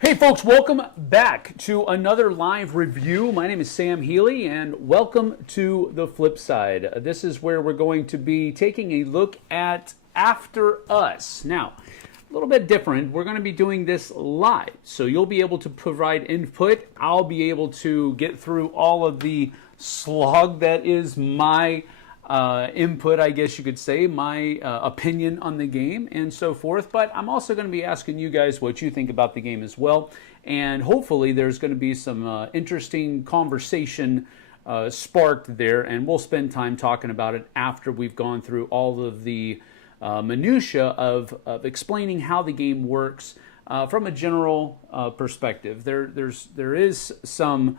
Hey folks, welcome back to another live review. My name is Sam Healy and welcome to the Flipside. This is where we're going to be taking a look at After Us. Now, a little bit different. We're going to be doing this live, so you'll be able to provide input. I'll be able to get through all of the slog that is my input, I guess you could say, my opinion on the game and so forth. But I'm also going to be asking you guys what you think about the game as well. And hopefully there's going to be some interesting conversation sparked there. And we'll spend time talking about it after we've gone through all of the minutia of explaining how the game works from a general perspective. There is some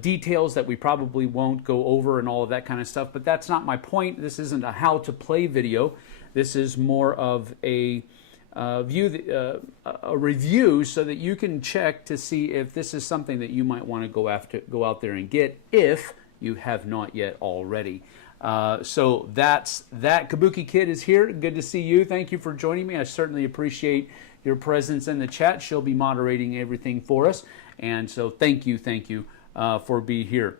details that we probably won't go over and all of that kind of stuff, but that's not my point. This isn't a how to play video. This is more of a review so that you can check to see if this is something that you might want to go out there and get if you have not yet already. So that's that. Kabuki Kid is here. Good to see you. Thank you for joining me. I certainly appreciate your presence in the chat. She'll be moderating everything for us, and so thank you for being here.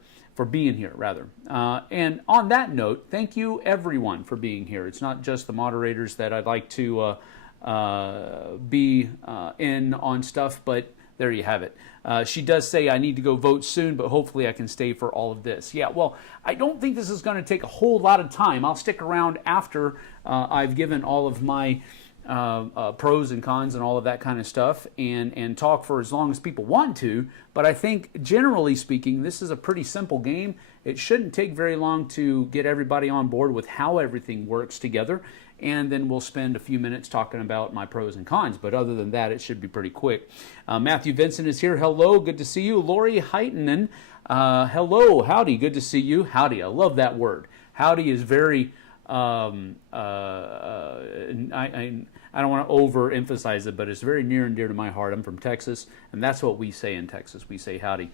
And on that note, thank you everyone for being here. It's not just the moderators that I'd like to be in on stuff, but there you have it. She does say I need to go vote soon, but hopefully I can stay for all of this. Yeah, well, I don't think this is going to take a whole lot of time. I'll stick around after I've given all of my pros and cons and all of that kind of stuff and talk for as long as people want to. But I think generally speaking, this is a pretty simple game. It shouldn't take very long to get everybody on board with how everything works together. And then we'll spend a few minutes talking about my pros and cons. But other than that, it should be pretty quick. Matthew Vincent is here. Hello, good to see you. Lori Heitenen, hello, howdy, good to see you. Howdy, I love that word. Howdy is very... I don't want to overemphasize it, but it's very near and dear to my heart. I'm from Texas, and that's what we say in Texas. We say howdy.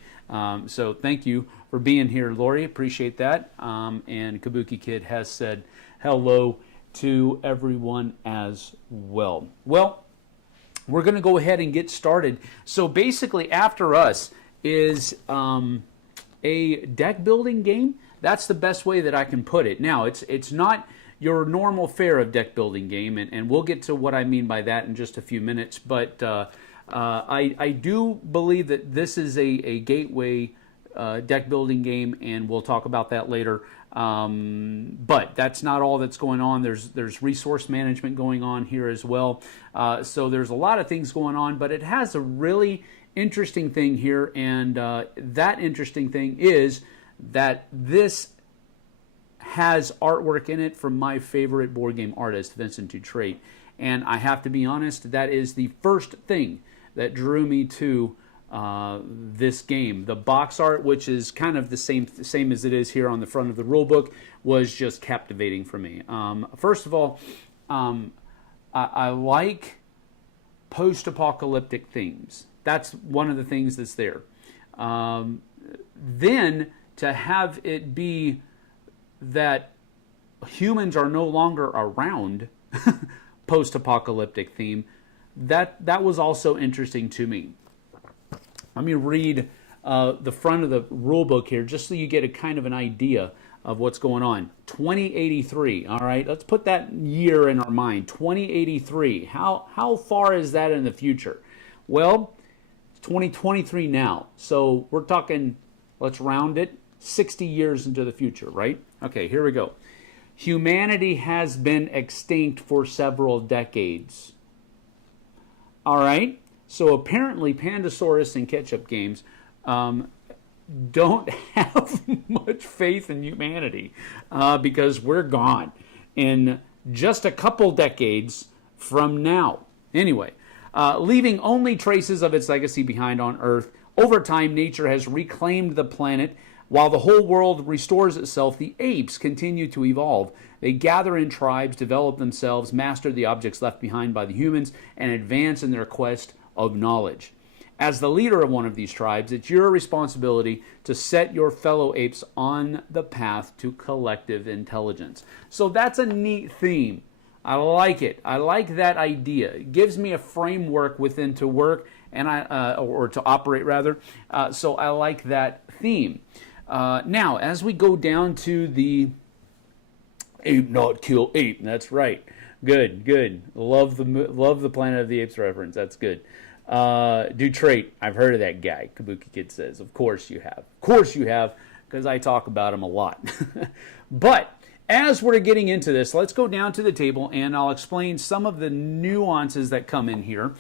So thank you for being here, Lori. Appreciate that. And Kabuki Kid has said hello to everyone as well. Well, we're going to go ahead and get started. So basically, After Us is a deck building game. That's the best way that I can put it. Now, it's not your normal fare of deck building game, and we'll get to what I mean by that in just a few minutes. But I do believe that this is a gateway deck building game, and we'll talk about that later. But that's not all that's going on. There's resource management going on here as well. So there's a lot of things going on, but it has a really interesting thing here, and that interesting thing is that this has artwork in it from my favorite board game artist, Vincent Dutrait. And I have to be honest, that is the first thing that drew me to this game. The box art, which is kind of the same as it is here on the front of the rule book, was just captivating for me. First of all, I like post-apocalyptic themes. That's one of the things that's there. Then to have it be that humans are no longer around, post-apocalyptic theme, that was also interesting to me. Let me read the front of the rule book here just so you get a kind of an idea of what's going on. 2083, all right? Let's put that year in our mind, 2083. How far is that in the future? Well, it's 2023 now, so we're talking, let's round it, 60 years into the future, right? Okay, here we go. Humanity has been extinct for several decades. All right? So apparently Pandasaurus and Ketchup Games don't have much faith in humanity because we're gone in just a couple decades from now. Anyway, leaving only traces of its legacy behind on Earth. Over time, nature has reclaimed the planet. While the whole world restores itself, the apes continue to evolve. They gather in tribes, develop themselves, master the objects left behind by the humans, and advance in their quest of knowledge. As the leader of one of these tribes, it's your responsibility to set your fellow apes on the path to collective intelligence. So that's a neat theme. I like it. I like that idea. It gives me a framework within to work, and or to operate rather. So I like that theme. Now, as we go down to the ape not kill ape, that's right. Good, good. Love the Planet of the Apes reference. That's good. Do trait. I've heard of that guy. Kabuki Kid says, of course you have. Of course you have, because I talk about him a lot. But as we're getting into this, let's go down to the table and I'll explain some of the nuances that come in here.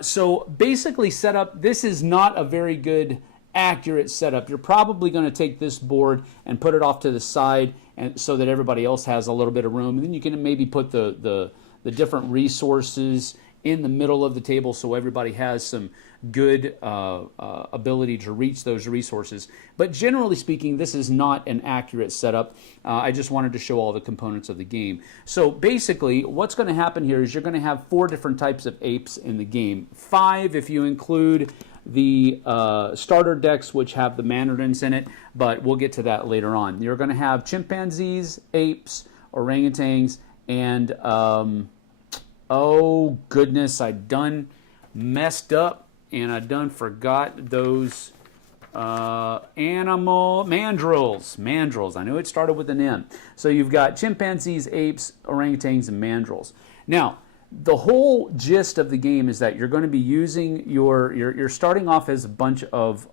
So basically setup, this is not a very good accurate setup. You're probably going to take this board and put it off to the side and so that everybody else has a little bit of room. And then you can maybe put the different resources in the middle of the table so everybody has some good ability to reach those resources. But generally speaking, this is not an accurate setup. I just wanted to show all the components of the game. So basically, what's going to happen here is you're going to have 4 different types of apes in the game. 5 if you include the starter decks, which have the mandarins in it, but we'll get to that later on. You're going to have chimpanzees, apes, orangutans, and oh goodness, I done messed up and I done forgot those animal mandrills. Mandrills. I knew it started with an M. So you've got chimpanzees, apes, orangutans, and mandrills. Now, the whole gist of the game is that you're going to be using you're starting off as a bunch of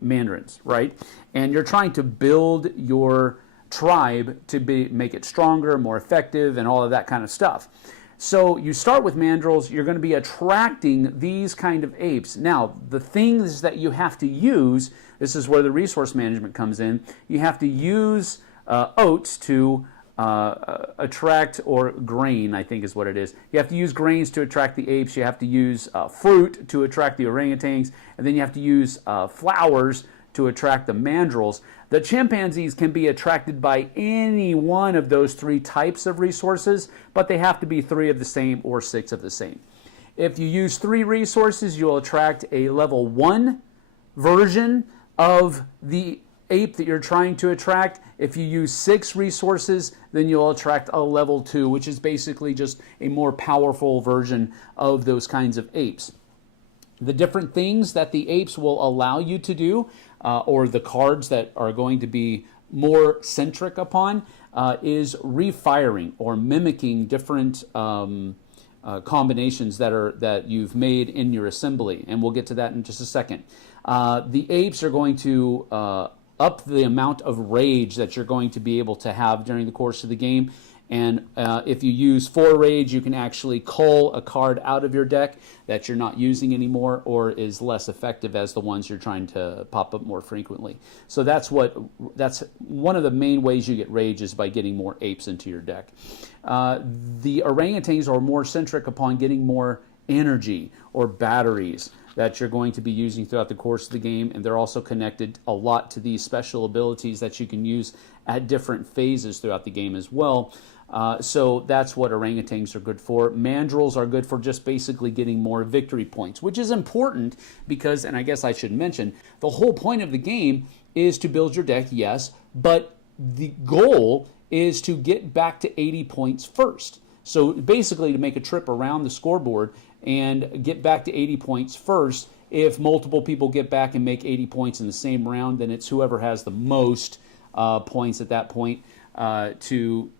mandarins, right? And you're trying to build your tribe to make it stronger, more effective, and all of that kind of stuff. So you start with mandrills. You're going to be attracting these kind of apes. Now, the things that you have to use, this is where the resource management comes in. You have to use oats to attract, or grain, I think is what it is. You have to use grains to attract the apes. You have to use fruit to attract the orangutans, and then you have to use flowers to attract the mandrills. The chimpanzees can be attracted by any one of those 3 types of resources, but they have to be 3 of the same or 6 of the same. If you use 3 resources, you'll attract a level 1 version of the ape that you're trying to attract. If you use 6 resources, then you'll attract a level 2, which is basically just a more powerful version of those kinds of apes. The different things that the apes will allow you to do, or the cards that are going to be more centric upon, is refiring or mimicking different combinations that you've made in your assembly, and we'll get to that in just a second. The apes are going to up the amount of rage that you're going to be able to have during the course of the game. And if you use 4 rage, you can actually cull a card out of your deck that you're not using anymore or is less effective as the ones you're trying to pop up more frequently. So that's one of the main ways you get rage, is by getting more apes into your deck. The orangutans are more centric upon getting more energy or batteries that you're going to be using throughout the course of the game, and they're also connected a lot to these special abilities that you can use at different phases throughout the game as well. So that's what orangutans are good for. Mandrills are good for just basically getting more victory points, which is important because, and I guess I should mention, the whole point of the game is to build your deck, yes, but the goal is to get back to 80 points first. So basically to make a trip around the scoreboard and get back to 80 points first. If multiple people get back and make 80 points in the same round, then it's whoever has the most points at that point to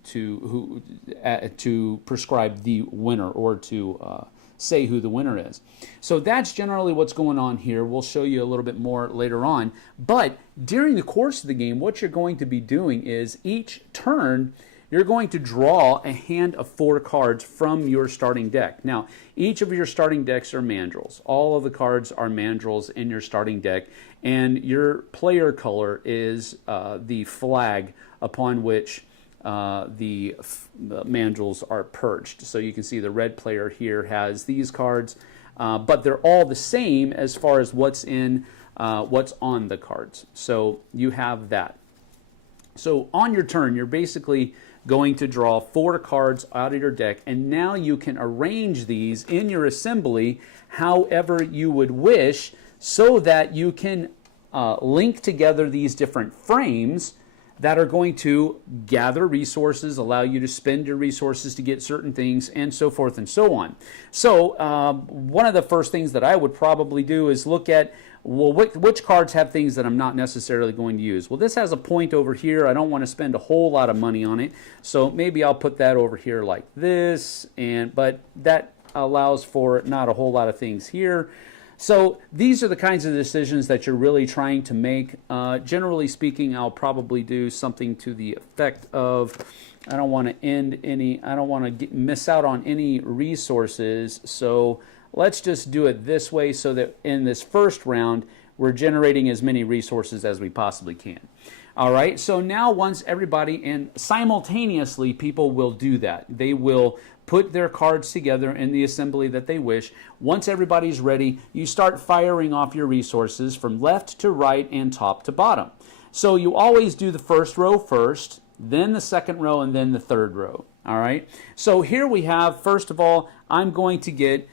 prescribe the winner, or to say who the winner is. So that's generally what's going on here. We'll show you a little bit more later on. But during the course of the game, what you're going to be doing is each turn, you're going to draw a hand of 4 cards from your starting deck. Now, each of your starting decks are mandrills. All of the cards are mandrills in your starting deck, and your player color is the flag upon which the mandrills are perched. So you can see the red player here has these cards, but they're all the same as far as what's on the cards. So you have that. So on your turn, you're basically going to draw 4 cards out of your deck, and now you can arrange these in your assembly however you would wish, so that you can link together these different frames that are going to gather resources, allow you to spend your resources to get certain things, and so forth and so on. So one of the first things that I would probably do is look at, well, which cards have things that I'm not necessarily going to use? Well, this has a point over here. I don't want to spend a whole lot of money on it, so maybe I'll put that over here like this, but that allows for not a whole lot of things here. So these are the kinds of decisions that you're really trying to make. Generally speaking, I'll probably do something to the effect of, I don't want to miss out on any resources, so let's just do it this way so that in this first round, we're generating as many resources as we possibly can. All right, so now once everybody, and simultaneously people will do that. They will put their cards together in the assembly that they wish. Once everybody's ready, you start firing off your resources from left to right and top to bottom. So you always do the first row first, then the second row, and then the third row. All right, so here we have, first of all, I'm going to get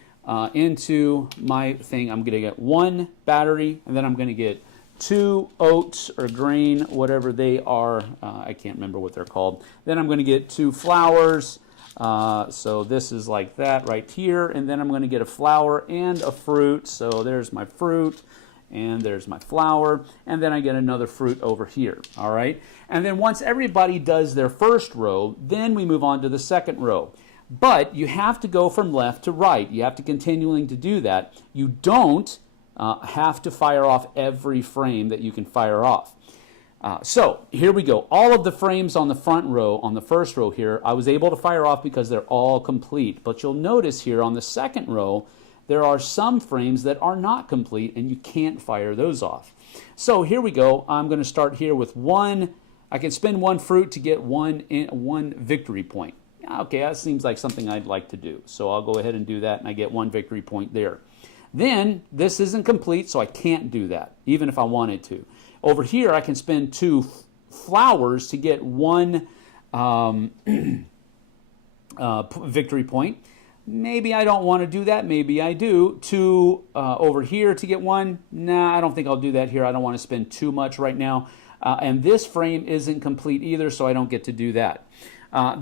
into my thing. I'm going to get 1 battery, and then I'm going to get 2 oats or grain, whatever they are. I can't remember what they're called. Then I'm going to get 2 flowers. So this is like that right here, and then I'm going to get a flower and a fruit. So there's my fruit, and there's my flower, and then I get another fruit over here. All right, and then once everybody does their first row, then we move on to the second row. But you have to go from left to right. You have to continuing to do that. You don't have to fire off every frame that you can fire off. So here we go. All of the frames on the front row, on the first row here, I was able to fire off because they're all complete. But you'll notice here on the second row, there are some frames that are not complete, and you can't fire those off. So here we go. I'm going to start here with 1. I can spend 1 fruit to get one victory point. Okay, that seems like something I'd like to do. So I'll go ahead and do that, and I get 1 victory point there. Then this isn't complete, so I can't do that, even if I wanted to. Over here, I can spend 2 flowers to get 1 victory point. Maybe I don't want to do that. Maybe I do. 2 over here to get 1. Nah, I don't think I'll do that here. I don't want to spend too much right now. And this frame isn't complete either, so I don't get to do that.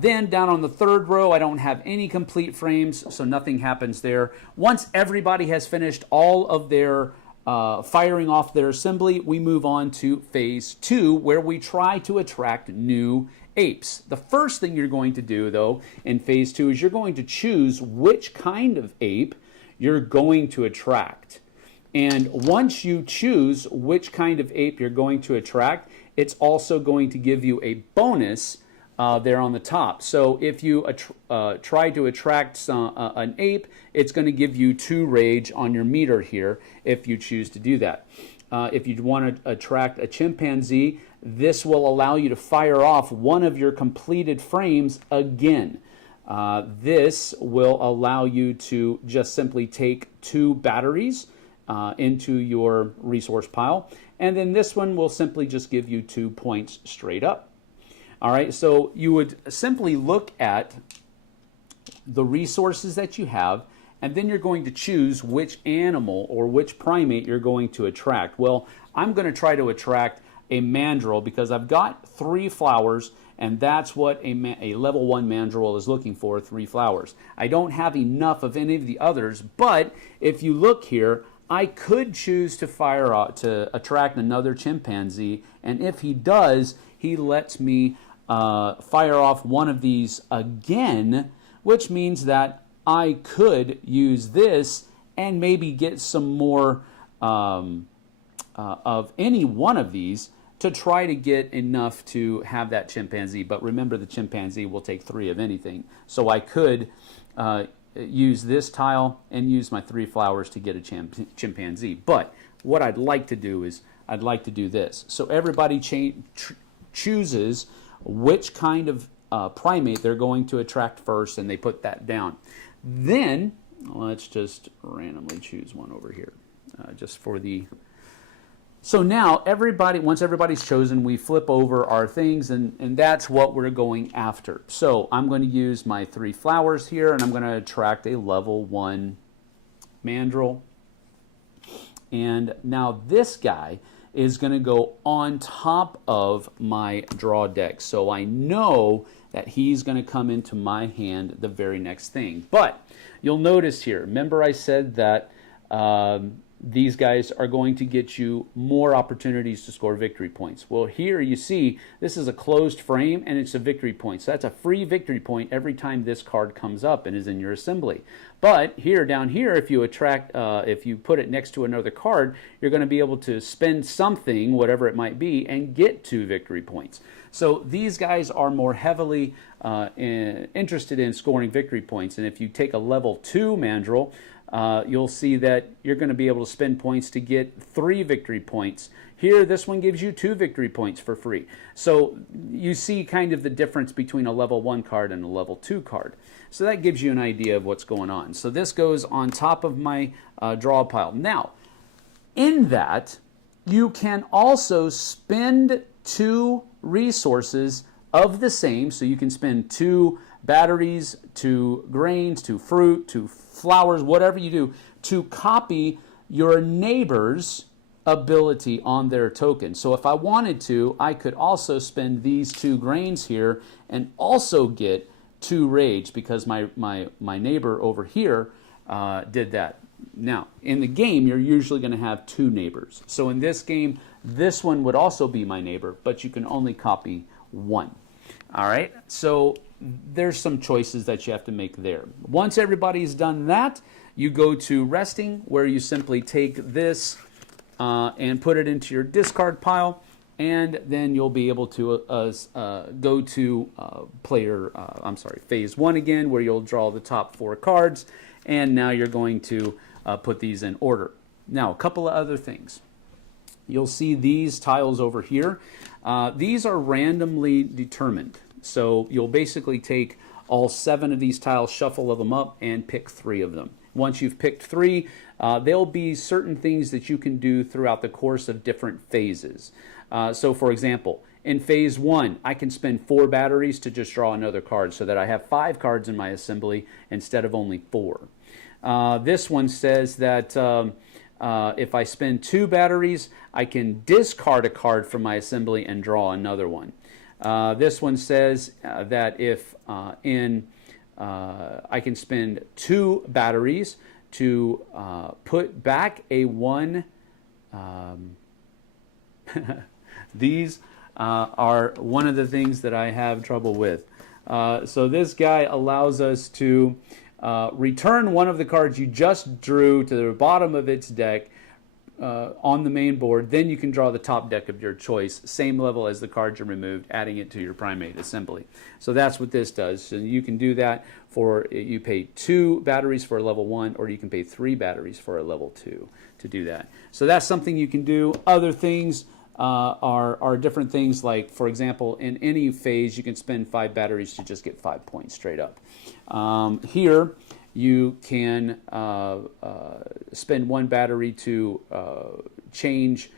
Then down on the third row, I don't have any complete frames, so nothing happens there. Once everybody has finished all of their firing off their assembly, we move on to phase 2, where we try to attract new apes. The first thing you're going to do, though, in phase 2 is you're going to choose which kind of ape you're going to attract. And once you choose which kind of ape you're going to attract, it's also going to give you a bonus there on the top. So if you try to attract an ape, it's going to give you 2 rage on your meter here if you choose to do that. If you want to attract a chimpanzee, this will allow you to fire off one of your completed frames again. This will allow you to just simply take 2 batteries into your resource pile, and then this one will simply just give you 2 points straight up. All right, so you would simply look at the resources that you have, and then you're going to choose which animal or which primate you're going to attract. Well, I'm going to try to attract a mandrill because I've got 3 flowers, and that's what a level 1 mandrill is looking for, 3 flowers. I don't have enough of any of the others, but if you look here, I could choose to fire out to attract another chimpanzee, and if he does, he lets me fire off one of these again, which means that I could use this and maybe get some more of any one of these to try to get enough to have that chimpanzee. But remember, the chimpanzee will take 3 of anything. So I could use this tile and use my 3 flowers to get a chimpanzee. But what I'd like to do is I'd like to do this. So everybody chooses which kind of primate they're going to attract first, and they put that down. Then let's just randomly choose one over here, just for the. So now once everybody's chosen, we flip over our things, and that's what we're going after. So I'm going to use my 3 flowers here, and I'm going to attract a level 1 mandrill. And now this guy is going to go on top of my draw deck. So I know that he's going to come into my hand the very next thing. But you'll notice here, remember I said that these guys are going to get you more opportunities to score victory points. Well, here you see this is a closed frame and it's a victory point. So that's a free victory point every time this card comes up and is in your assembly. But here, down here, if you put it next to another card, you're going to be able to spend something, whatever it might be, and get 2 victory points. So these guys are more heavily interested in scoring victory points. And if you take a level 2 mandrill, you'll see that you're going to be able to spend points to get 3 victory points. Here, this one gives you 2 victory points for free. So you see kind of the difference between a level 1 card and a level 2 card. So that gives you an idea of what's going on. So this goes on top of my draw pile. Now, in that, you can also spend 2 resources of the same. So you can spend 2 batteries, 2 grains, 2 fruit, 2 flowers, whatever you do, to copy your neighbor's ability on their token. So if I wanted to, I could also spend these 2 grains here and also get 2 rage because my neighbor over here did that. Now, in the game, you're usually going to have 2 neighbors. So in this game, this one would also be my neighbor, but you can only copy 1. All right, so there's some choices that you have to make there. Once everybody's done that, you go to resting, where you simply take this and put it into your discard pile, and then you'll be able to go to phase 1 again, where you'll draw the top 4 cards, and now you're going to put these in order. Now, a couple of other things. You'll see these tiles over here. These are randomly determined. So you'll basically take all 7 of these tiles, shuffle them up, and pick 3 of them. Once you've picked 3, there'll be certain things that you can do throughout the course of different phases. So for example, in phase 1, I can spend 4 batteries to just draw another card so that I have 5 cards in my assembly instead of only 4. This one says that if I spend 2 batteries, I can discard a card from my assembly and draw another one. This one says that if I can spend 2 batteries to put back a 1. These are one of the things that I have trouble with. So this guy allows us to return one of the cards you just drew to the bottom of its deck on the main board. Then you can draw the top deck of your choice, same level as the card you removed, adding it to your primate assembly. So that's what this does. So you can do that for, you pay 2 batteries for a level 1, or you can pay 3 batteries for a level 2 to do that. So that's something you can do. Other things are different things, like, for example, in any phase you can spend 5 batteries to just get 5 points straight up. Here you can spend 1 battery to change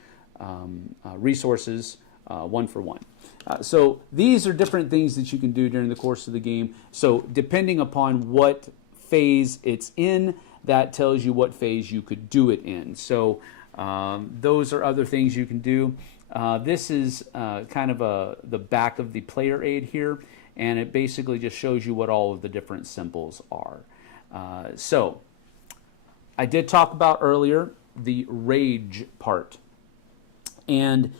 resources 1 for 1. So these are different things that you can do during the course of the game. So depending upon what phase it's in, that tells you what phase you could do it in. So those are other things you can do. This is kind of the back of the player aid here, and it basically just shows you what all of the different symbols are. So I did talk about earlier the rage part. And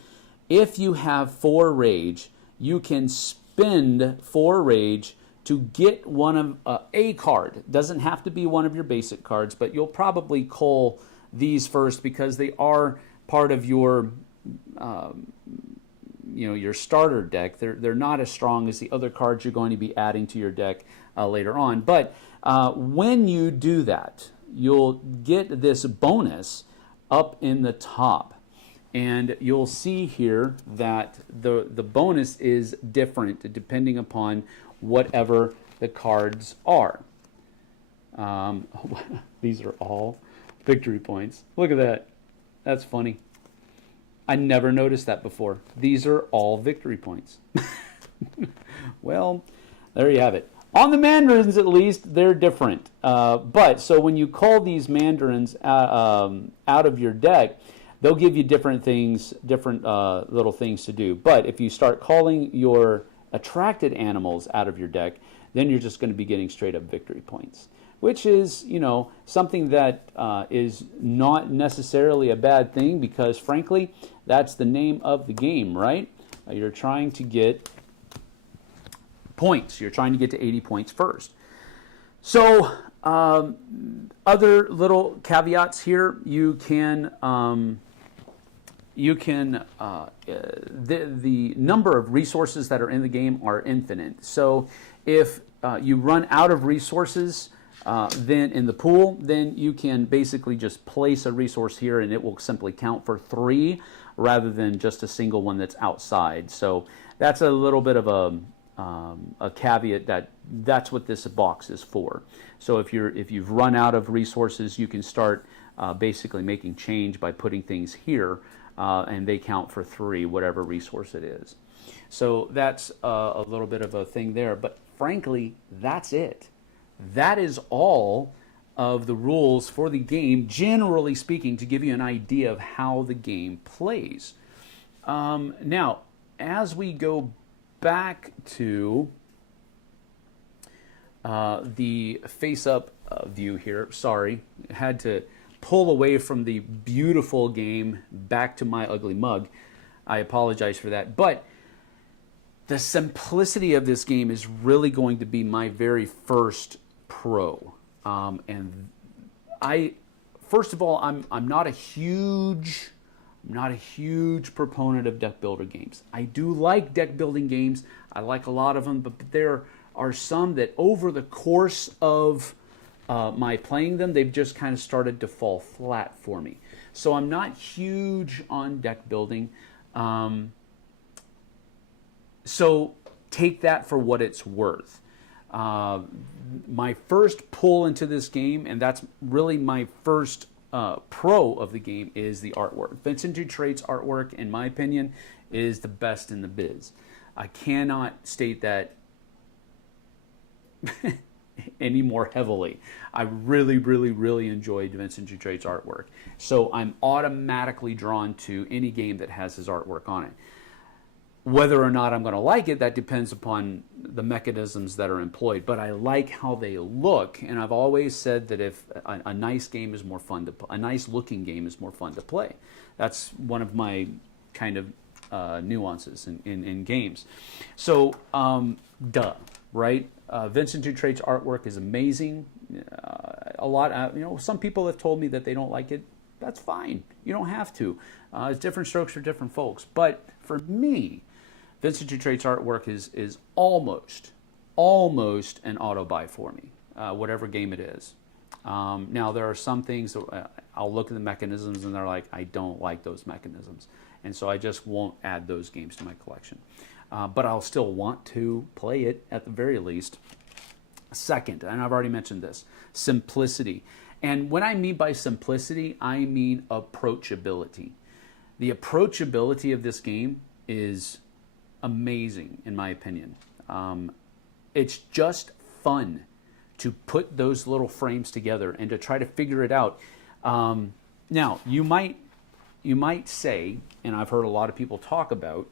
if you have 4 rage, you can spend 4 rage to get one of a card. It doesn't have to be one of your basic cards, but you'll probably cull these first because they are part of your your starter deck. They're not as strong as the other cards you're going to be adding to your deck later on. But when you do that, you'll get this bonus up in the top. And you'll see here that the bonus is different depending upon whatever the cards are. These are all victory points. Look at that. That's funny. I never noticed that before. These are all victory points. Well, there you have it. On the mandarins, at least, they're different. But so when you cull these mandarins out of your deck, they'll give you different things, different little things to do. But if you start calling your attracted animals out of your deck, then you're just going to be getting straight up victory points, which is, you know, something that is not necessarily a bad thing, because frankly, that's the name of the game, right? You're trying to get points. You're trying to get to 80 points first. So other little caveats here, the number of resources that are in the game are infinite. So if you run out of resources then in the pool, then you can basically just place a resource here and it will simply count for 3 rather than just a single one that's outside. So that's a little bit of a caveat, that's what this box is for. So if you've run out of resources, you can start basically making change by putting things here, and they count for 3, whatever resource it is. So that's a little bit of a thing there. But frankly, that's it. That is all of the rules for the game, generally speaking, to give you an idea of how the game plays. Now, as we go back to the face-up view here, sorry, had to pull away from the beautiful game back to my ugly mug. I apologize for that. But the simplicity of this game is really going to be my very first pro. And first of all, I'm not a huge proponent of deck builder games. I do like deck building games. I like a lot of them, but there are some that over the course of my playing them, they've just kind of started to fall flat for me. So I'm not huge on deck building. So take that for what it's worth. My first pull into this game, and that's really my first pro of the game, is the artwork. Vincent Dutrait's artwork, in my opinion, is the best in the biz. I cannot state that any more heavily. I really, really, really enjoyed Vincent Dutrait's artwork. So I'm automatically drawn to any game that has his artwork on it. Whether or not I'm going to like it, that depends upon the mechanisms that are employed. But I like how they look, and I've always said that if a nice game is more fun to play, a nice looking game is more fun to play. That's one of my kind of nuances in games. So, right? Vincent Dutrait's artwork is amazing. Some people have told me that they don't like it. That's fine. You don't have to. It's different strokes for different folks. But for me, Vincent Dutrait's artwork is almost an auto buy for me, whatever game it is. Now, there are some things that I'll look at the mechanisms and they're like, I don't like those mechanisms. And so I just won't add those games to my collection. But I'll still want to play it at the very least. Second, and I've already mentioned this, simplicity. And when I mean by simplicity, I mean approachability. The approachability of this game is amazing, in my opinion. It's just fun to put those little frames together and to try to figure it out. Now, you might say, and I've heard a lot of people talk about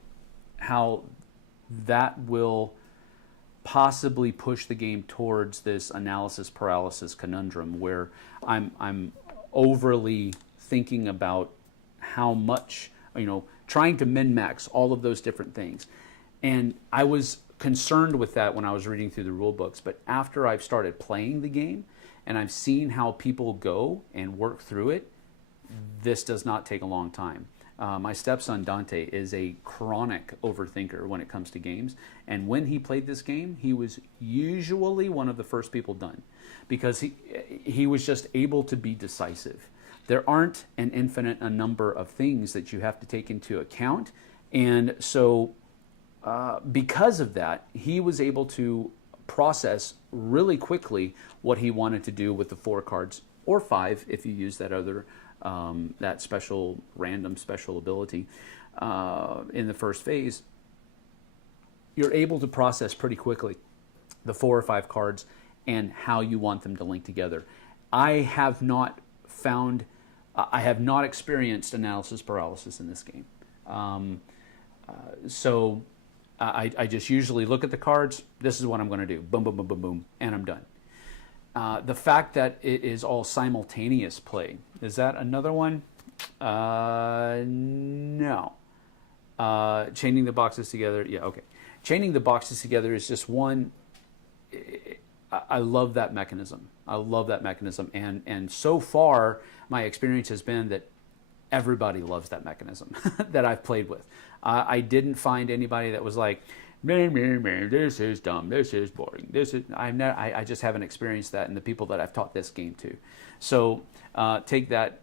how that will possibly push the game towards this analysis paralysis conundrum where I'm overly thinking about how much, trying to min-max all of those different things. And I was concerned with that when I was reading through the rule books, but after I've started playing the game and I've seen how people go and work through it, this does not take a long time. My stepson Dante is a chronic overthinker when it comes to games, and when he played this game, he was usually one of the first people done because he was just able to be decisive. There aren't an infinite number of things that you have to take into account, and so because of that, he was able to process really quickly what he wanted to do with the 4 cards, or 5 if you use that other that special random special ability in the first phase. You're able to process pretty quickly the 4 or 5 cards and how you want them to link together. I have not found I have not experienced analysis paralysis in this game. So I just usually look at the cards. This is what I'm going to do. Boom, boom, boom, boom, boom, and I'm done. The fact that it is all simultaneous play, is that another one? No. Chaining the boxes together. Yeah, okay. Chaining the boxes together is just one. I love that mechanism. I love that mechanism. And so far, my experience has been that everybody loves that mechanism that I've played with. I didn't find anybody that was like, this is dumb, this is boring, this is. I just haven't experienced that in the people that I've taught this game to. So take that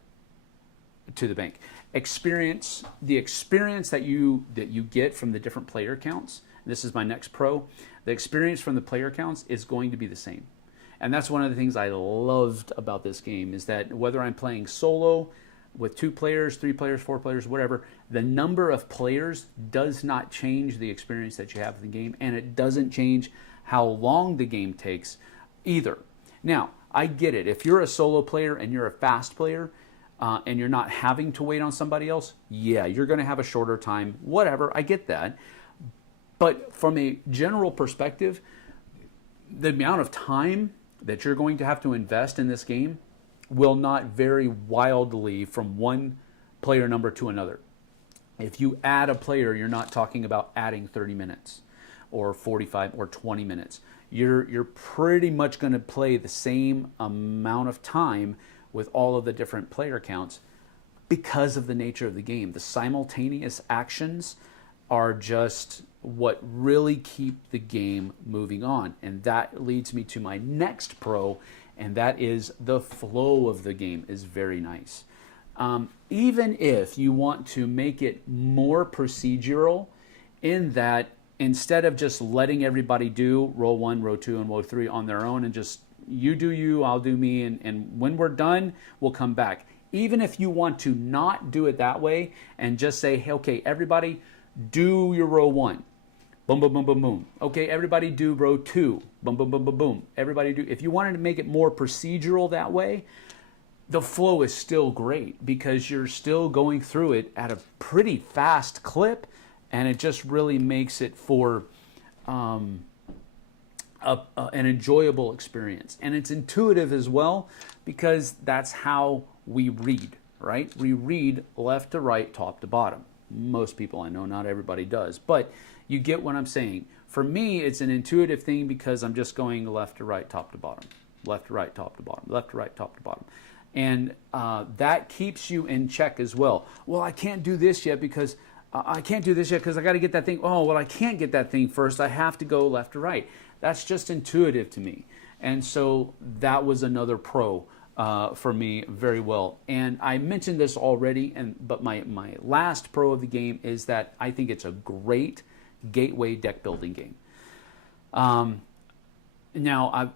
to the bank. The experience that you get from the different player counts. This is my next pro. The experience from the player counts is going to be the same. And that's one of the things I loved about this game, is that whether I'm playing solo with 2 players, 3 players, 4 players, whatever, the number of players does not change the experience that you have in the game, and it doesn't change how long the game takes either. Now, I get it. If you're a solo player and you're a fast player, and you're not having to wait on somebody else, yeah, you're going to have a shorter time, whatever, I get that. But from a general perspective, the amount of time that you're going to have to invest in this game will not vary wildly from one player number to another. If you add a player, you're not talking about adding 30 minutes or 45 or 20 minutes. You're pretty much going to play the same amount of time with all of the different player counts because of the nature of the game. The simultaneous actions are just what really keep the game moving on. And that leads me to my next pro, and that is the flow of the game is very nice. Even if you want to make it more procedural, in that instead of just letting everybody do roll 1, row 2, and row 3 on their own, and just you do you, I'll do me, and when we're done, we'll come back. Even if you want to not do it that way and just say, hey, okay, everybody do your row 1. Boom, boom, boom, boom, boom. Okay, everybody do row 2. Boom, boom, boom, boom, boom. Everybody do. If you wanted to make it more procedural that way, the flow is still great because you're still going through it at a pretty fast clip, and it just really makes it for an enjoyable experience. And it's intuitive as well because that's how we read, right? We read left to right, top to bottom. Most people I know, not everybody does, but you get what I'm saying. For me, it's an intuitive thing because I'm just going left to right, top to bottom, left to right, top to bottom, left to right, top to bottom. And that keeps you in check as well. Well, I can't do this yet because I can't do this yet because I got to get that thing. Oh, well, I can't get that thing first. I have to go left to right. That's just intuitive to me. And so that was another pro for me very well. And I mentioned this already, but my last pro of the game is that I think it's a great gateway deck building game. Now,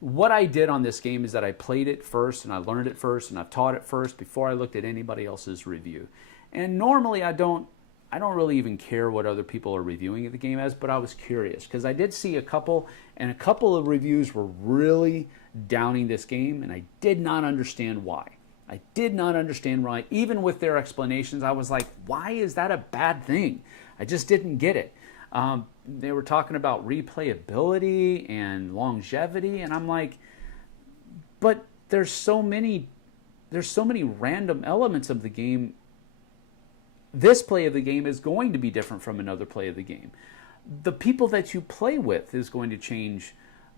what I did on this game is that I played it first and I learned it first and I've taught it first before I looked at anybody else's review. And normally I don't really even care what other people are reviewing the game as, but I was curious because I did see a couple of reviews were really downing this game, and I did not understand why. I did not understand why. Even with their explanations, I was like, why is that a bad thing? I just didn't get it. They were talking about replayability and longevity, and I'm like, but there's so many random elements of the game. This play of the game is going to be different from another play of the game. The people that you play with is going to change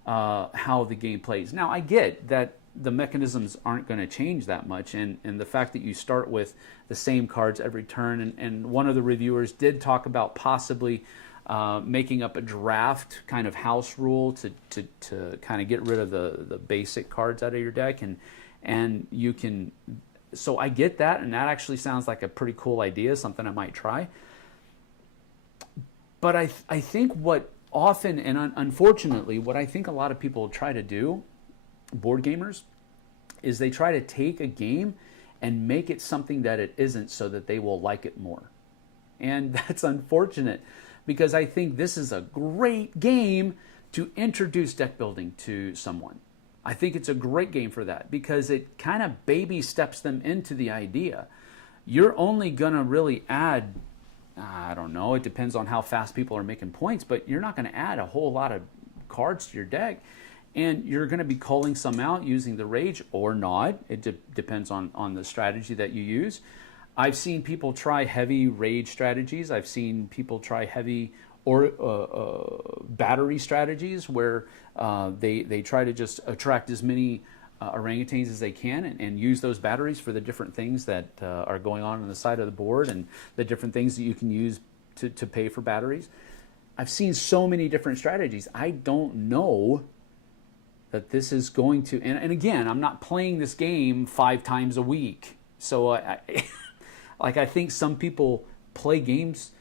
how the game plays. Now, I get that the mechanisms aren't going to change that much, and the fact that you start with the same cards every turn, and one of the reviewers did talk about possibly making up a draft kind of house rule to kind of get rid of the basic cards out of your deck, and you can. So I get that, and that actually sounds like a pretty cool idea, something I might try. But I think what often, and unfortunately, what I think a lot of people try to do, board gamers, is they try to take a game and make it something that it isn't so that they will like it more. And that's unfortunate because I think this is a great game to introduce deck building to someone. I think it's a great game for that because it kind of baby steps them into the idea. You're only going to really add, I don't know, it depends on how fast people are making points, but you're not going to add a whole lot of cards to your deck. And you're going to be calling some out using the rage or not. It depends on the strategy that you use. I've seen people try heavy rage strategies. I've seen people try heavy or battery strategies where they try to just attract as many orangutans as they can and use those batteries for the different things that are going on the side of the board and the different things that you can use to pay for batteries. I've seen so many different strategies. I don't know that this is going to, and again, I'm not playing this game 5 times a week. So I think some people play games,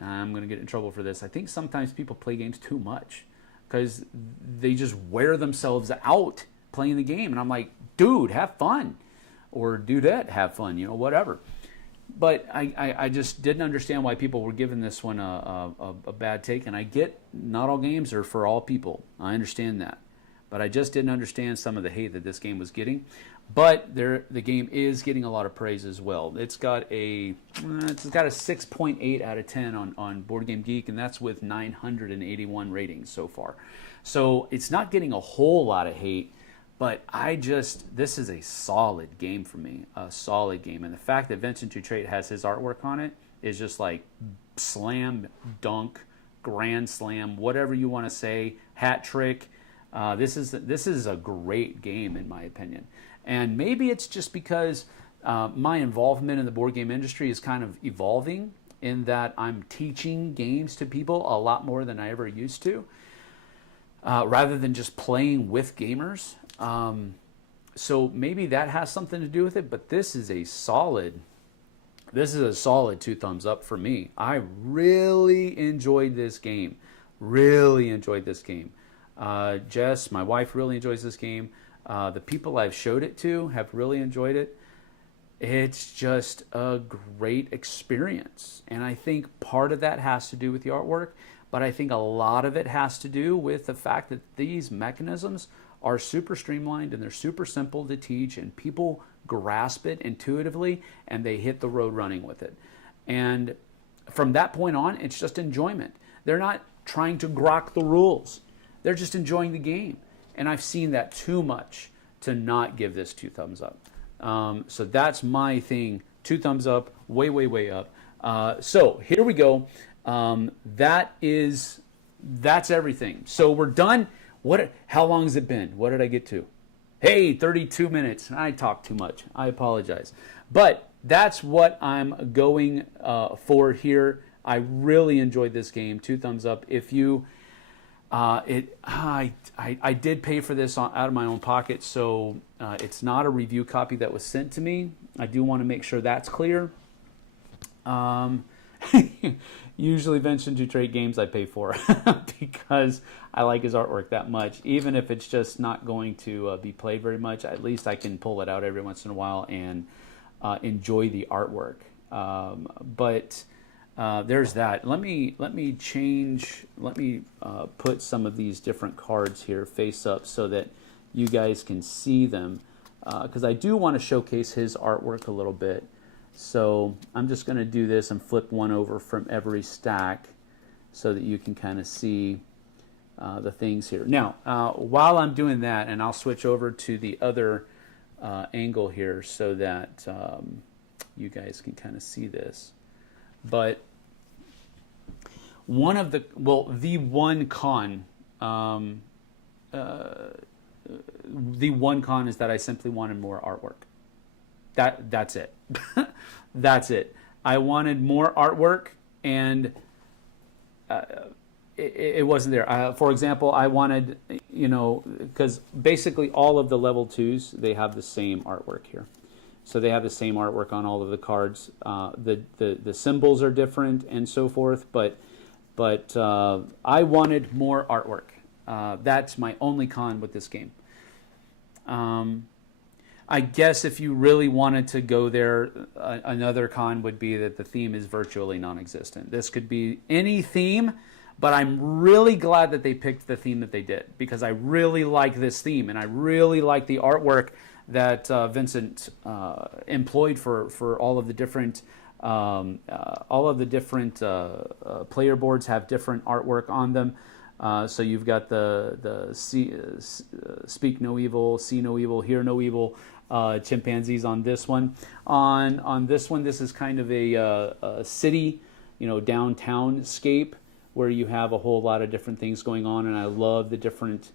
I'm going to get in trouble for this. I think sometimes people play games too much because they just wear themselves out playing the game. And I'm like, dude, have fun. Or dudette, have fun, whatever. But I just didn't understand why people were giving this one a bad take. And I get not all games are for all people. I understand that. But I just didn't understand some of the hate that this game was getting. But the game is getting a lot of praise as well. It's got a 6.8 out of 10 on Board Game Geek, and that's with 981 ratings so far. So it's not getting a whole lot of hate, but this is a solid game for me, a solid game. And the fact that Vincent Dutrait has his artwork on it is just like slam, dunk, grand slam, whatever you want to say, hat trick. This is a great game in my opinion. And maybe it's just because my involvement in the board game industry is kind of evolving in that I'm teaching games to people a lot more than I ever used to, rather than just playing with gamers. So maybe that has something to do with it, but this is a solid 2 thumbs up for me. I really enjoyed this game. Jess, my wife, really enjoys this game. The people I've showed it to have really enjoyed it. It's just a great experience. And I think part of that has to do with the artwork, but I think a lot of it has to do with the fact that these mechanisms are super streamlined and they're super simple to teach, and people grasp it intuitively and they hit the road running with it. And from that point on, it's just enjoyment. They're not trying to grok the rules. They're just enjoying the game. And I've seen that too much to not give this 2 thumbs up. So that's my thing. 2 thumbs up, way up. So here we go. That's everything. So we're done. How long has it been? What did I get to? Hey, 32 minutes. I talk too much. I apologize. But that's what I'm going for here. I really enjoyed this game. 2 thumbs up. If you... I did pay for this out of my own pocket, so it's not a review copy that was sent to me. I do want to make sure that's clear. Usually Vincent Dutrait games I pay for because I like his artwork that much. Even if it's just not going to be played very much, at least I can pull it out every once in a while and enjoy the artwork. But there's that. Let me put some of these different cards here face up so that you guys can see them, because I do want to showcase his artwork a little bit. So I'm just going to do this and flip one over from every stack so that you can kind of see the things here. Now, while I'm doing that, and I'll switch over to the other angle here so that you guys can kind of see this. But the one con is that I simply wanted more artwork. That's it. That's it. I wanted more artwork, and it wasn't there. For example, I wanted, because basically all of the level 2s, they have the same artwork here. So they have the same artwork on all of the cards. The symbols are different and so forth, but I wanted more artwork. That's my only con with this game. I guess if you really wanted to go there, another con would be that the theme is virtually non-existent. This could be any theme, But I'm really glad that they picked the theme that they did, because I really like this theme, and I really like the artwork that Vincent employed for all of the different player boards have different artwork on them. So you've got the speak no evil, see no evil, hear no evil chimpanzees on this one. On this one, this is kind of a city, downtown scape, where you have a whole lot of different things going on, and I love the different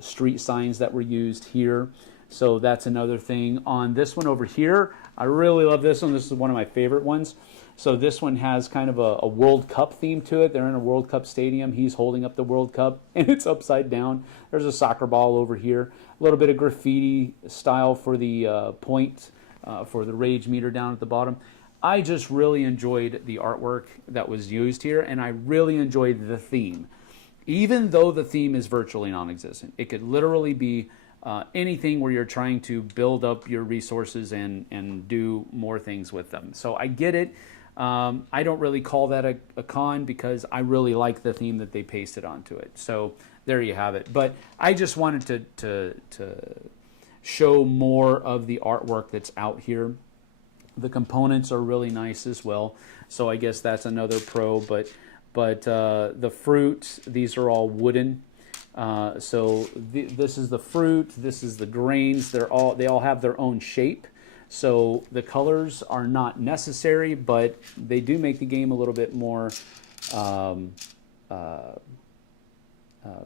street signs that were used here. So that's another thing. On this one over here, I really love this one. This is one of my favorite ones. So this one has kind of a World Cup theme to it. They're in a World Cup stadium. He's holding up the World Cup, and it's upside down. There's a soccer ball over here. A little bit of graffiti style for the point, for the rage meter down at the bottom. I just really enjoyed the artwork that was used here, and I really enjoyed the theme. Even though the theme is virtually non-existent, it could literally be anything where you're trying to build up your resources and do more things with them. So I get it. I don't really call that a con, because I really like the theme that they pasted onto it. So there you have it. But I just wanted to show more of the artwork that's out here. The components are really nice as well, so I guess that's another pro. But the fruit, these are all wooden. So this is the fruit, this is the grains. They all have their own shape. So the colors are not necessary, but they do make the game a little bit more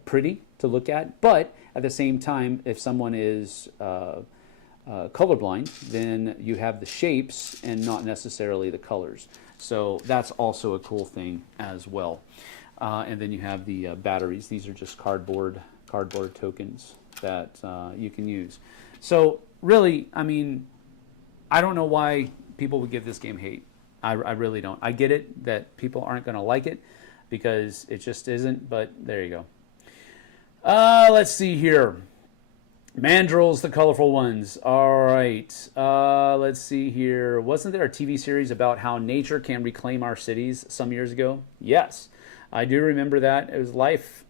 pretty to look at. But at the same time, if someone is colorblind, then you have the shapes and not necessarily the colors. So that's also a cool thing as well. And then you have the batteries. These are just cardboard tokens that you can use. So really, I mean, I don't know why people would give this game hate. I really don't. I get it that people aren't going to like it because it just isn't, but there you go. Let's see here. Mandrills, the colorful ones. All right. Let's see here. Wasn't there a TV series about how nature can reclaim our cities some years ago? Yes, I do remember that. It was Life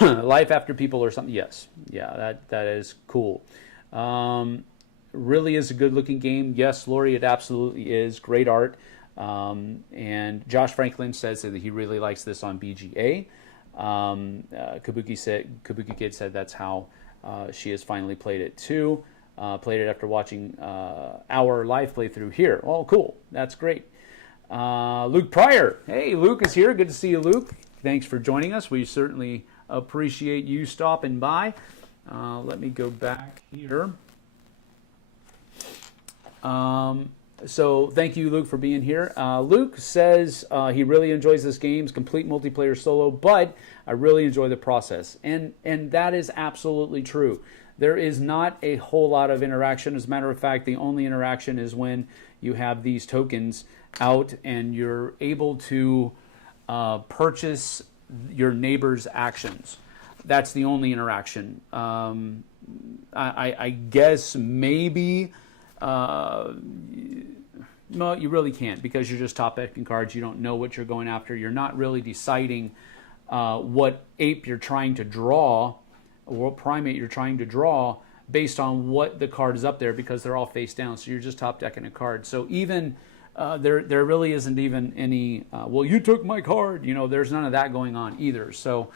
Life After People or something. Yes. Yeah, that is cool. Really is a good-looking game. Yes, Lori, it absolutely is. Great art. And Josh Franklin says that he really likes this on BGA. Kabuki Kid said that's how she has finally played it too. Played it after watching our live playthrough here. Oh, cool. That's great. Luke Pryor. Hey, Luke is here. Good to see you, Luke. Thanks for joining us. We certainly appreciate you stopping by. Let me go back here. So thank you, Luke, for being here. Luke says he really enjoys this game. It's complete multiplayer solo, but I really enjoy the process. And that is absolutely true. There is not a whole lot of interaction. As a matter of fact, the only interaction is when you have these tokens out and you're able to purchase your neighbor's actions. That's the only interaction. I guess maybe... no, you really can't, because you're just top decking cards. You don't know what you're going after. You're not really deciding what ape you're trying to draw, or what primate you're trying to draw, based on what the card is up there, because they're all face down. So you're just top decking a card. So even there really isn't even any. Well, you took my card. There's none of that going on either. So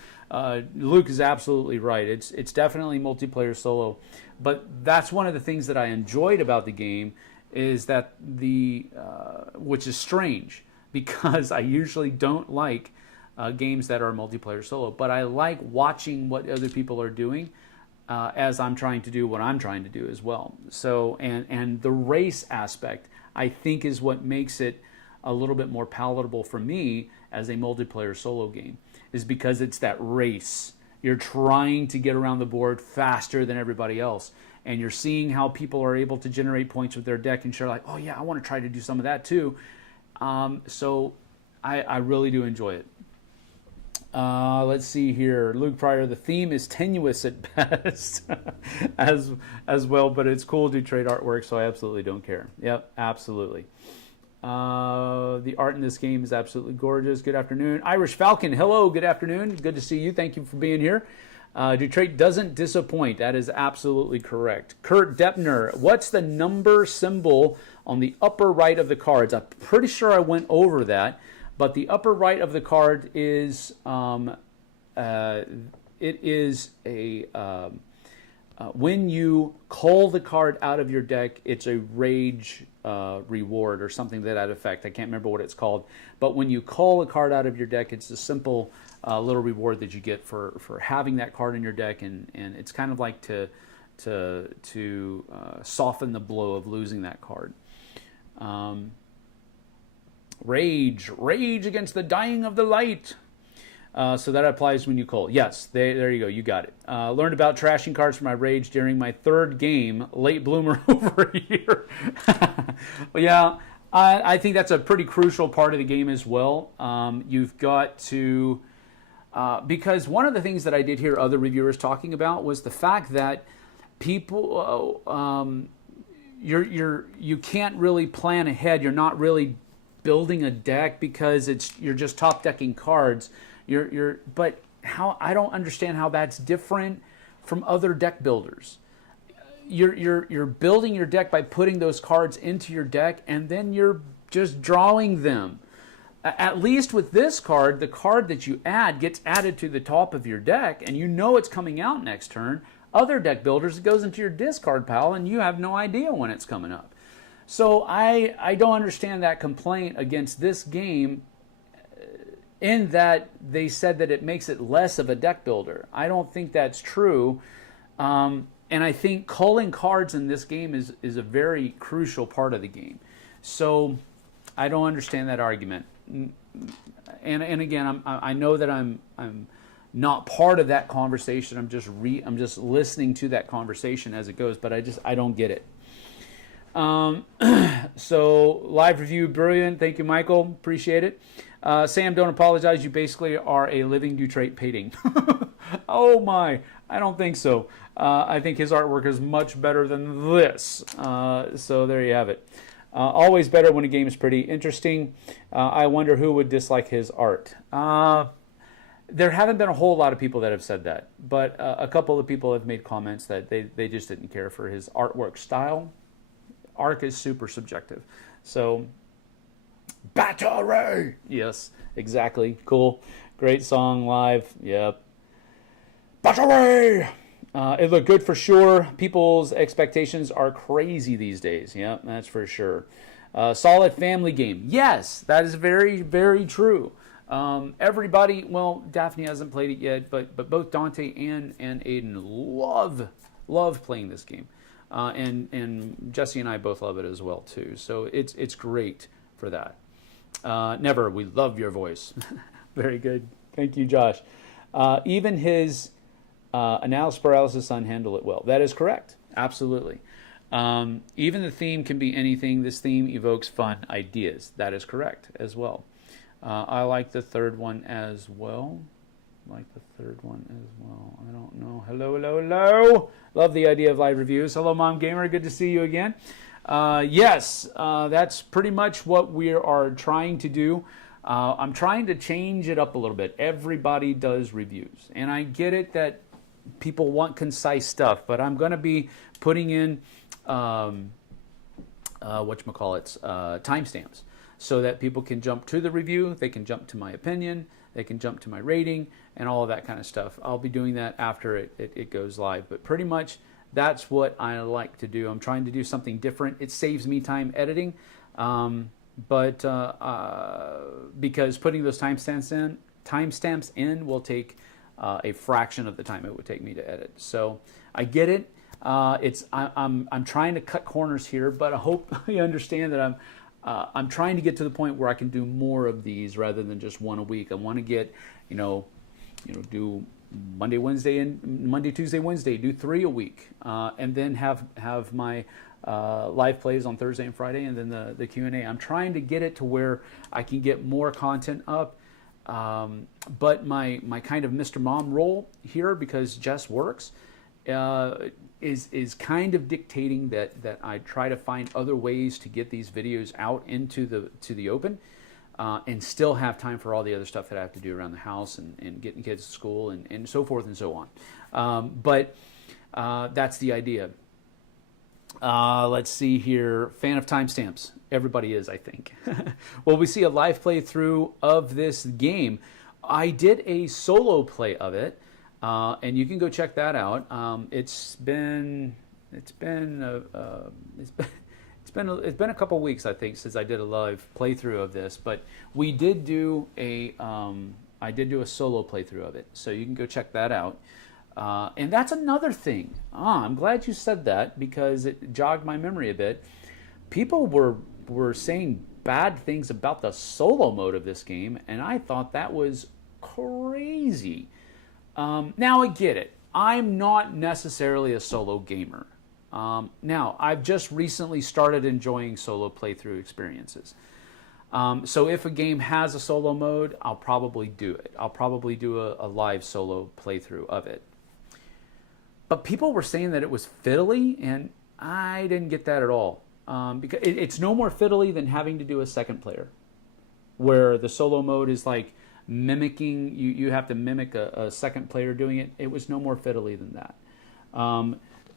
Luke is absolutely right. It's definitely multiplayer solo. But that's one of the things that I enjoyed about the game, is that which is strange, because I usually don't like games that are multiplayer solo, but I like watching what other people are doing as I'm trying to do what I'm trying to do as well. So, and the race aspect, I think, is what makes it a little bit more palatable for me as a multiplayer solo game, is because it's that race. You're trying to get around the board faster than everybody else. And you're seeing how people are able to generate points with their deck, and you're like, oh yeah, I want to try to do some of that too. So I really do enjoy it. Let's see here. Luke Pryor, the theme is tenuous at best as well, but it's cool to trade artwork, so I absolutely don't care. Yep, absolutely. The art in this game is absolutely gorgeous. Good afternoon. Irish Falcon, hello, good afternoon. Good to see you. Thank you for being here. Detroit doesn't disappoint. That is absolutely correct. Kurt Deppner, what's the number symbol on the upper right of the cards? I'm pretty sure I went over that, but the upper right of the card is, it is a, when you cull the card out of your deck, it's a rage reward or something to that effect. I can't remember what it's called. But when you cull a card out of your deck, it's a simple little reward that you get for having that card in your deck, and it's kind of like to soften the blow of losing that card. Rage against the dying of the light. So that applies when you cull. Yes, there you go. You got it. Learned about trashing cards for my rage during my third game. Late bloomer over here. Well, yeah, I think that's a pretty crucial part of the game as well. You've got to, because one of the things that I did hear other reviewers talking about was the fact that people, you can't really plan ahead. You're not really building a deck because you're just top decking cards. But how, I don't understand how that's different from other deck builders. You're building your deck by putting those cards into your deck, and then you're just drawing them. At least with this card, the card that you add gets added to the top of your deck, and you know it's coming out next turn. Other deck builders, it goes into your discard pile, and you have no idea when it's coming up. So I don't understand that complaint against this game, in that they said that it makes it less of a deck builder. I don't think that's true. And I think culling cards in this game is a very crucial part of the game. So I don't understand that argument. And again, I know that I'm not part of that conversation. I'm just listening to that conversation as it goes, but I don't get it. So live review, brilliant. Thank you, Michael. Appreciate it. Sam, don't apologize. You basically are a living Detroit painting. Oh my, I don't think so. I think his artwork is much better than this. So there you have it. Always better when a game is pretty interesting. I wonder who would dislike his art. There haven't been a whole lot of people that have said that, but a couple of people have made comments that they just didn't care for his artwork style. Art is super subjective. So, Battery! Yes, exactly. Cool. Great song live. Yep. Battery! It looked good for sure. People's expectations are crazy these days. Yep, that's for sure. Solid family game. Yes, that is very, very true. Everybody, well, Daphne hasn't played it yet, but both Dante and Aiden love playing this game. And Jesse and I both love it as well too. So it's great for that. Never, we love your voice. Very good. Thank you, Josh. Even his analysis paralysis son handled it well. That is correct. Absolutely. Even the theme can be anything. This theme evokes fun ideas. That is correct as well. I like the third one as well. I don't know. Hello. Love the idea of live reviews. Hello, Mom Gamer. Good to see you again. Yes, that's pretty much what we are trying to do. I'm trying to change it up a little bit. Everybody does reviews, and I get it that people want concise stuff, but I'm going to be putting in timestamps so that people can jump to the review, they can jump to my opinion, they can jump to my rating, and all of that kind of stuff. I'll be doing that after it goes live, but pretty much that's what I like to do. I'm trying to do something different. It saves me time editing, because putting those timestamps in will take a fraction of the time it would take me to edit. So I get it. I'm trying to cut corners here, but I hope you understand that I'm trying to get to the point where I can do more of these rather than just one a week. I want to get, do Monday, Tuesday, Wednesday, do 3 a week, and then have my live plays on Thursday and Friday, and then the Q&A. I'm trying to get it to where I can get more content up, but my kind of Mr. Mom role here, because Jess works, is kind of dictating that I try to find other ways to get these videos out into the open, and still have time for all the other stuff that I have to do around the house and getting kids to school and so forth and so on. But that's the idea. Let's see here. Fan of timestamps. Everybody is, I think. Well, we see a live playthrough of this game. I did a solo play of it, and you can go check that out. It's been a couple weeks, I think, since I did a live playthrough of this. But we did do I did do a solo playthrough of it, so you can go check that out. And that's another thing. I'm glad you said that, because it jogged my memory a bit. People were saying bad things about the solo mode of this game, and I thought that was crazy. Now I get it. I'm not necessarily a solo gamer. Now, I've just recently started enjoying solo playthrough experiences. So if a game has a solo mode, I'll probably do it. I'll probably do a live solo playthrough of it. But people were saying that it was fiddly, and I didn't get that at all. Because it's no more fiddly than having to do a second player, where the solo mode is like mimicking, you have to mimic a second player doing it. It was no more fiddly than that.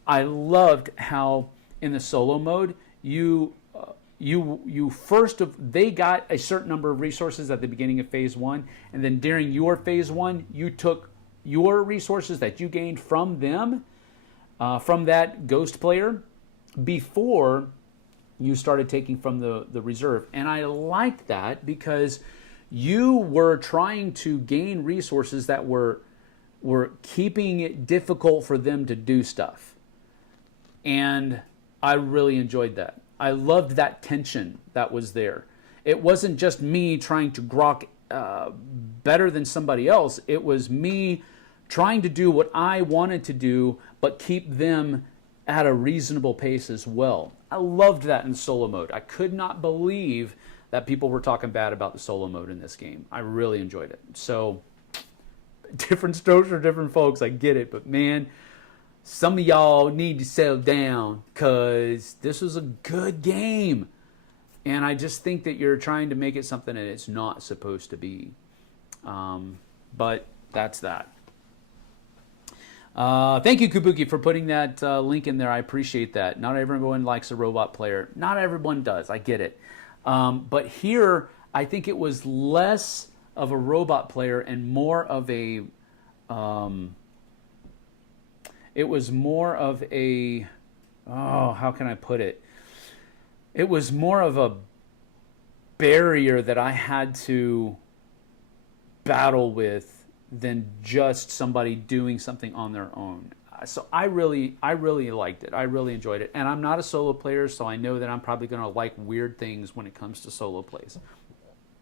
I loved how in the solo mode they got a certain number of resources at the beginning of phase 1, and then during your phase 1 you took your resources that you gained from them, from that ghost player, before you started taking from the reserve. And I liked that, because you were trying to gain resources that were keeping it difficult for them to do stuff. And I really enjoyed that. I loved that tension that was there. It wasn't just me trying to grok better than somebody else. It was me trying to do what I wanted to do, but keep them at a reasonable pace as well. I loved that in solo mode. I could not believe that people were talking bad about the solo mode in this game. I really enjoyed it. So, different strokes for different folks, I get it, but man, some of y'all need to settle down, because this was a good game. And I just think that you're trying to make it something that it's not supposed to be. But that's that. Thank you, Kabuki, for putting that link in there. I appreciate that. Not everyone likes a robot player. Not everyone does. I get it. But here, I think it was less of a robot player and more of a... it was more of a... Oh, how can I put it? It was more of a barrier that I had to battle with than just somebody doing something on their own. So I really liked it. I really enjoyed it. And I'm not a solo player, so I know that I'm probably going to like weird things when it comes to solo plays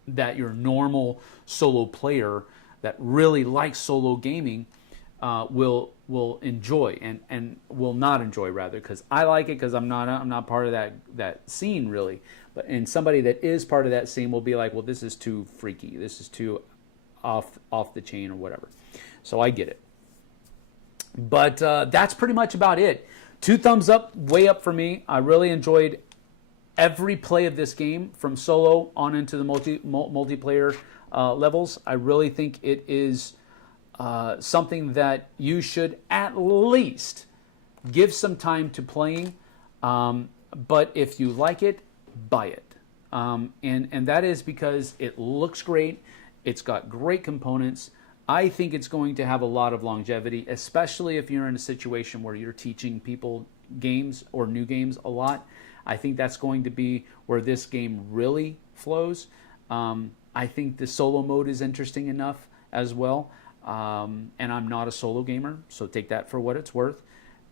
that your normal solo player that really likes solo gaming will enjoy and will not enjoy, rather, because I like it, because I'm not part of that scene really. But and somebody that is part of that scene will be like, well, this is too freaky. This is too off the chain or whatever. So I get it. But that's pretty much about it. 2 thumbs up, way up for me. I really enjoyed every play of this game, from solo on into the multiplayer levels. I really think it is something that you should at least give some time to playing. But if you like it, buy it. And that is because it looks great. It's got great components. I think it's going to have a lot of longevity, especially if you're in a situation where you're teaching people games or new games a lot. I think that's going to be where this game really flows. I think the solo mode is interesting enough as well. And I'm not a solo gamer, so take that for what it's worth.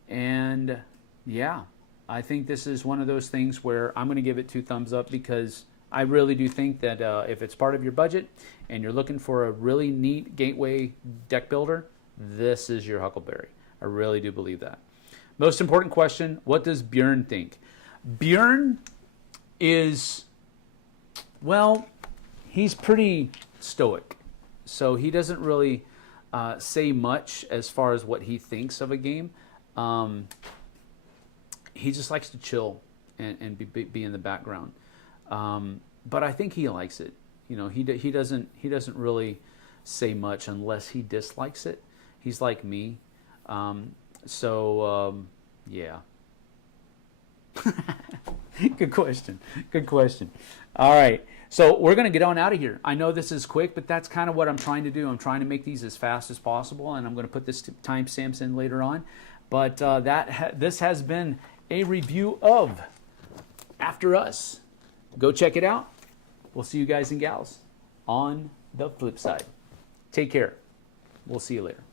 And yeah, I think this is one of those things where I'm going to give it 2 thumbs up, because I really do think that if it's part of your budget and you're looking for a really neat gateway deck builder, this is your Huckleberry. I really do believe that. Most important question, what does Bjorn think? Bjorn is, well, he's pretty stoic. So he doesn't really say much as far as what he thinks of a game. He just likes to chill and be in the background. But I think he likes it. You know, he doesn't really say much unless he dislikes it. He's like me. Yeah. Good question. Good question. All right. So we're going to get on out of here. I know this is quick, but that's kind of what I'm trying to do. I'm trying to make these as fast as possible, and I'm going to put this timestamps in later on. But this has been a review of After Us. Go check it out. We'll see you guys and gals on the flip side. Take care. We'll see you later.